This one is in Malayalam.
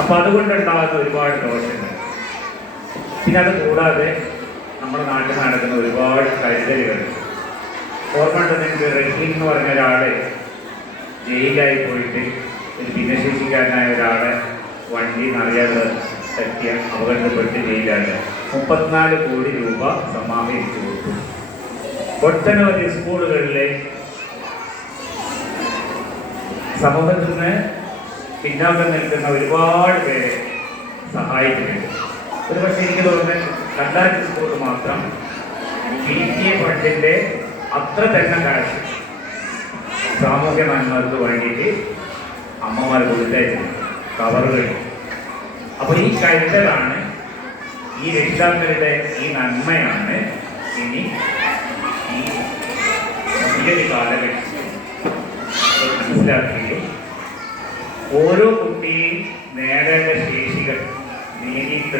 അപ്പൊ അതുകൊണ്ടുണ്ടാകുന്ന ഒരുപാട് ദോഷങ്ങൾ. പിന്നെ അത് കൂടാതെ നമ്മുടെ നാട്ടിൽ നടക്കുന്ന ഒരുപാട് കരുതലുകൾ ഓർമ്മ ഉണ്ട് നിങ്ങൾക്ക്? എന്ന് പറഞ്ഞ ഒരാളെ ജയിലായി പോയിട്ട് ഒരു ഭിന്നശേഷിക്കാരനായ ഒരാളെ വണ്ടി അറിയാതെ തട്ടിയ അപകടപ്പെട്ട് ജയിലാണ് മുപ്പത്തിനാല് കോടി രൂപ സമാഹരിച്ചു കൊടുത്തു. ഒട്ടനവധി സ്കൂളുകളിലെ സമൂഹത്തിൽ നിന്ന് പിന്നാക്കം നിൽക്കുന്ന ഒരുപാട് പേരെ സഹായിക്കുന്നുണ്ട്. ഒരു പക്ഷേ എനിക്ക് തോന്നുന്നത് രണ്ടായിരത്തി സ്കൂൾ മാത്രം പി ടി എ ഫണ്ടിന്റെ അത്ര തന്നെ കാഴ്ച സാമൂഹ്യ നന്മകൾക്ക് വേണ്ടിയിട്ട് അമ്മമാർ കൊടുത്തേക്കുന്നു കവറുകൾ അപ്പോൾ ഈ കരുതലാണ് ഈ രക്ഷിതാക്കളുടെ ഈ നന്മയാണ് ഇനി ഈ ഈ ഒരു കാലഘട്ടം മനസ്സിലാക്കുകയും ഓരോ കുട്ടിയും നേടേണ്ട ശേഷികൾ നേടിയിട്ട്